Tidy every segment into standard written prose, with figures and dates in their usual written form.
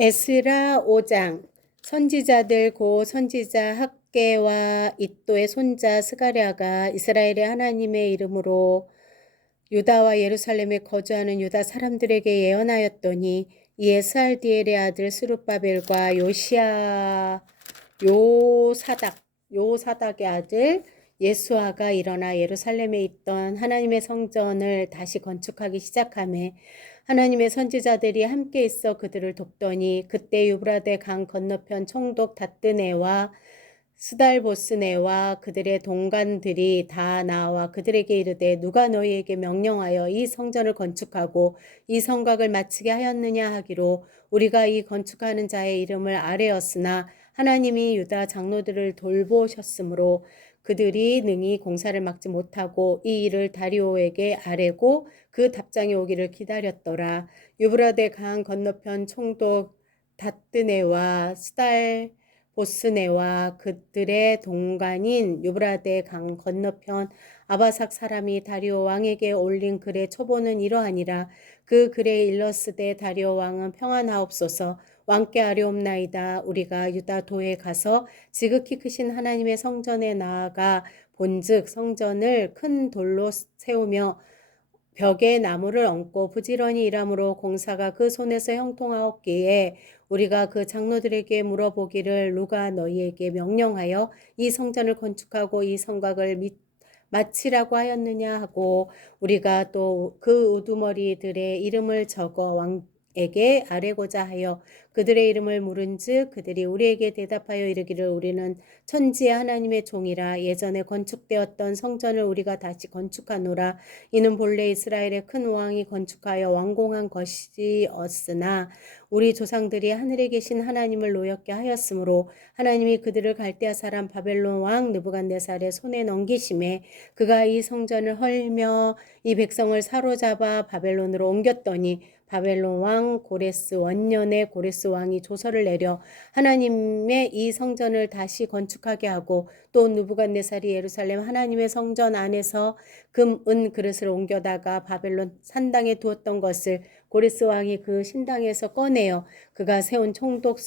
에스라 5장. 선지자들 고 선지자 학개와 id도의 손자 스가랴가 이스라엘의 하나님의 이름으로 유다와 예루살렘에 거주하는 유다 사람들에게 예언하였더니, 이에 스알디엘의 아들 스룹바벨과 요사닥의 아들 예수아가 일어나 예루살렘에 있던 하나님의 성전을 다시 건축하기 시작하며 하나님의 선지자들이 함께 있어 그들을 돕더니, 그때 유브라데 강 건너편 총독 다뜨네와 스달보스네와 그들의 동관들이 다 나와 그들에게 이르되, 누가 너희에게 명령하여 이 성전을 건축하고 이 성곽을 마치게 하였느냐 하기로, 우리가 이 건축하는 자의 이름을 아뢰었으나 하나님이 유다 장로들을 돌보셨으므로 그들이 능히 공사를 막지 못하고 이 일을 다리오에게 아뢰고 그 답장이 오기를 기다렸더라. 유브라데 강 건너편 총독 다뜨네와 스달보스네와 그들의 동관인 유브라데 강 건너편 아바삭 사람이 다리오 왕에게 올린 글의 초보는 이러하니라. 그 글에 일렀으되, 다리오 왕은 평안하옵소서. 왕께 아뢰옵나이다. 우리가 유다 도에 가서 지극히 크신 하나님의 성전에 나아가 본즉 성전을 큰 돌로 세우며 벽에 나무를 얹고 부지런히 일함으로 공사가 그 손에서 형통하옵기에, 우리가 그 장로들에게 물어보기를, 누가 너희에게 명령하여 이 성전을 건축하고 이 성곽을 마치라고 하였느냐 하고, 우리가 또 그 우두머리들의 이름을 적어 왕에게 아뢰고자 하여 그들의 이름을 물은즉, 그들이 우리에게 대답하여 이르기를, 우리는 천지의 하나님의 종이라. 예전에 건축되었던 성전을 우리가 다시 건축하노라. 이는 본래 이스라엘의 큰 왕이 건축하여 완공한 것이었으나 우리 조상들이 하늘에 계신 하나님을 노엽게 하였으므로 하나님이 그들을 갈대아 사람 바벨론 왕 느부갓네살의 손에 넘기심에, 그가 이 성전을 헐며 이 백성을 사로잡아 바벨론으로 옮겼더니, 바벨론 왕 고레스 원년에 고레스 왕이 조서를 내려 하나님의 이 성전을 다시 건축하게 하고, 또 느부갓네살이 예루살렘 하나님의 성전 안에서 금, 은 그릇을 옮겨다가 바벨론 산당에 두었던 것을 고레스 왕이 그 신당에서 꺼내어 그가 세운 총독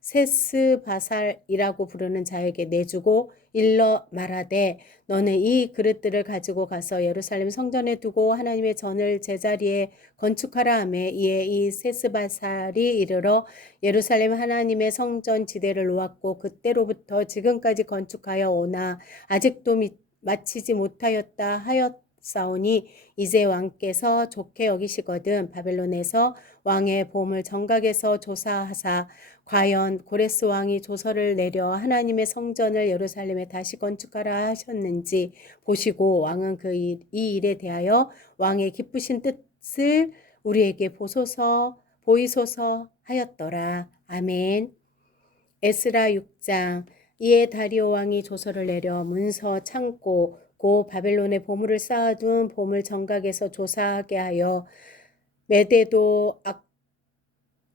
세스바살이라고 부르는 자에게 내주고 일러 말하되, 너는 이 그릇들을 가지고 가서 예루살렘 성전에 두고 하나님의 전을 제자리에 건축하라 하매, 이에 이 세스바살이 이르러 예루살렘 하나님의 성전 지대를 놓았고 그때로부터 지금까지 건축하여 오나 아직도 마치지 못하였다 하였사오니, 이제 왕께서 좋게 여기시거든 바벨론에서 왕의 보물 정각에서 조사하사 과연 고레스 왕이 조서를 내려 하나님의 성전을 예루살렘에 다시 건축하라 하셨는지 보시고, 왕은 이 일에 대하여 왕의 기쁘신 뜻을 우리에게 보이소서 하였더라. 아멘. 에스라 6장. 이에 다리오 왕이 조서를 내려 문서 창고 고 바벨론에 보물을 쌓아둔 보물 정각에서 조사하게 하여 메데도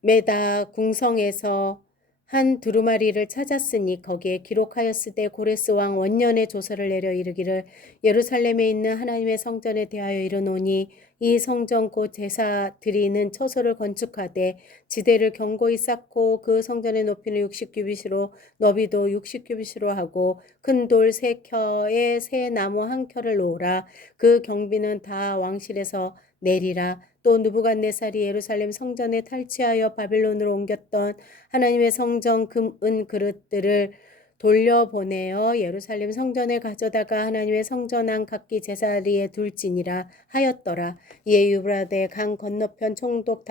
악메다 궁성에서 한 두루마리를 찾았으니, 거기에 기록하였으되, 고레스 왕 원년에 조서를 내려 이르기를, 예루살렘에 있는 하나님의 성전에 대하여 이르노니, 이 성전 곧 제사 드리는 처소를 건축하되 지대를 견고히 쌓고 그 성전의 높이는 60규빗으로 너비도 60규빗으로 하고 큰 돌 3켜에 새 나무 1켜를 놓으라. 그 경비는 다 왕실에서 내리라. 또 느부갓네살이 예루살렘 성전에 탈취하여 바벨론으로 옮겼던 하나님의 성전 금, 은 그릇들을 돌려보내어 예루살렘 성전에 가져다가 하나님의 성전 안 각기 제자리에 둘지니라 하였더라. 이에 유브라데 강 건너편 총독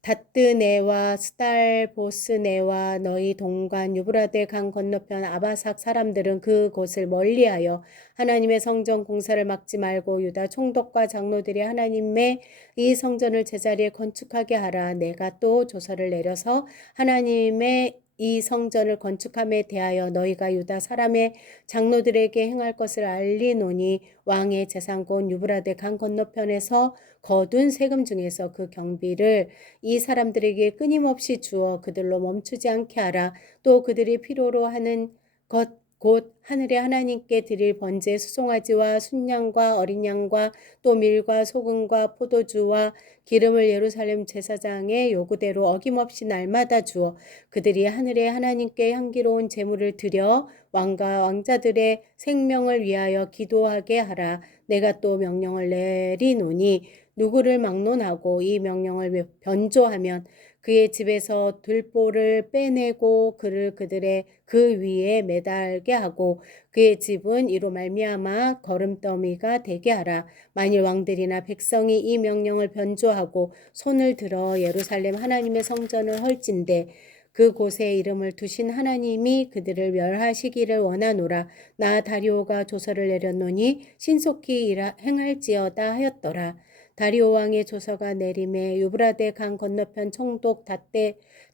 다뜨네와 스달보스네와 너희 동관 유브라데 강 건너편 아바삭 사람들은 그 곳을 멀리하여 하나님의 성전 공사를 막지 말고 유다 총독과 장로들이 하나님의 이 성전을 제자리에 건축하게 하라. 내가 또 조서를 내려서 하나님의 이 성전을 건축함에 대하여 너희가 유다 사람의 장로들에게 행할 것을 알리노니, 왕의 재산권 유브라데 강 건너편에서 거둔 세금 중에서 그 경비를 이 사람들에게 끊임없이 주어 그들로 멈추지 않게 하라. 또 그들이 필요로 하는 것 곧 하늘의 하나님께 드릴 번제 수송아지와 순양과 어린 양과 또 밀과 소금과 포도주와 기름을 예루살렘 제사장의 요구대로 어김없이 날마다 주어 그들이 하늘의 하나님께 향기로운 제물을 드려 왕과 왕자들의 생명을 위하여 기도하게 하라. 내가 또 명령을 내리노니 누구를 막론하고 이 명령을 변조하면 그의 집에서 들보를 빼내고 그를 그들의 그 위에 매달게 하고 그의 집은 이로 말미암아 거름더미가 되게 하라. 만일 왕들이나 백성이 이 명령을 변조하고 손을 들어 예루살렘 하나님의 성전을 헐진대 그곳에 이름을 두신 하나님이 그들을 멸하시기를 원하노라. 나 다리오가 조서를 내렸노니 신속히 행할지어다 하였더라. 다리오 왕의 조서가 내림에 유브라데 강 건너편 총독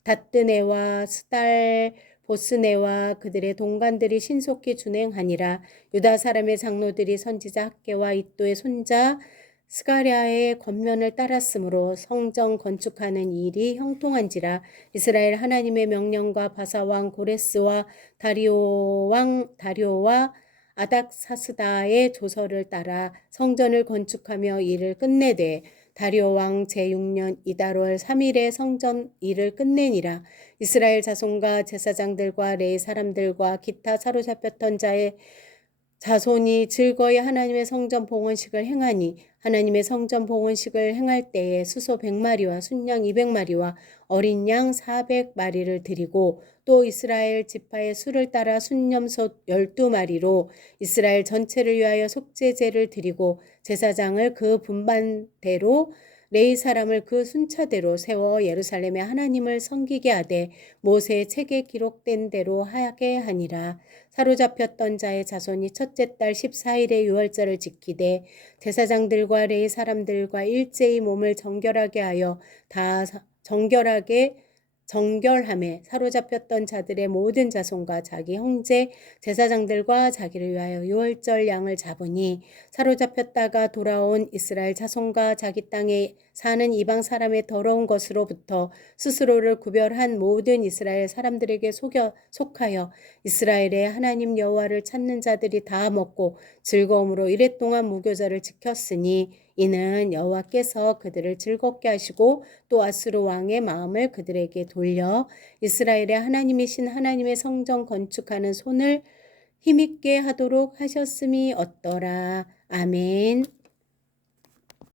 다뜨네와 스달 보스네와 그들의 동관들이 신속히 준행하니라. 유다 사람의 장로들이 선지자 학개와 이또의 손자 스가랴의 겉면을 따랐으므로 성전 건축하는 일이 형통한지라. 이스라엘 하나님의 명령과 바사왕 고레스와 다리오와 아닥사스다의 조서를 따라 성전을 건축하며 일을 끝내되 다리오 왕 제6년 이달월 3일에 성전 일을 끝내니라. 이스라엘 자손과 제사장들과 레위 사람들과 기타 사로잡혔던 자의 자손이 즐거이 하나님의 성전 봉헌식을 행하니 하나님의 성전 봉헌식을 행할 때에 수소 100마리와 순양 200마리와 어린 양 400마리를 드리고 또 이스라엘 지파의 수를 따라 순염소 12마리로 이스라엘 전체를 위하여 속죄제를 드리고 제사장을 그 분반대로 레위 사람을 그 순차대로 세워 예루살렘에 하나님을 섬기게 하되 모세의 책에 기록된 대로 하게 하니라. 사로잡혔던 자의 자손이 첫째 달 14일에 유월절을 지키되 제사장들과 레위 사람들과 일제히 몸을 정결하게 하여 다 정결함에 사로잡혔던 자들의 모든 자손과 자기 형제 제사장들과 자기를 위하여 유월절 양을 잡으니 사로잡혔다가 돌아온 이스라엘 자손과 자기 땅에 사는 이방 사람의 더러운 것으로부터 스스로를 구별한 모든 이스라엘 사람들에게 속하여 이스라엘의 하나님 여호와를 찾는 자들이 다 먹고 즐거움으로 이랫동안 무교절을 지켰으니 이는 여호와께서 그들을 즐겁게 하시고 또 아수르 왕의 마음을 그들에게 돌려 이스라엘의 하나님이신 하나님의 성전 건축하는 손을 힘있게 하도록 하셨음이 어떠라. 아멘.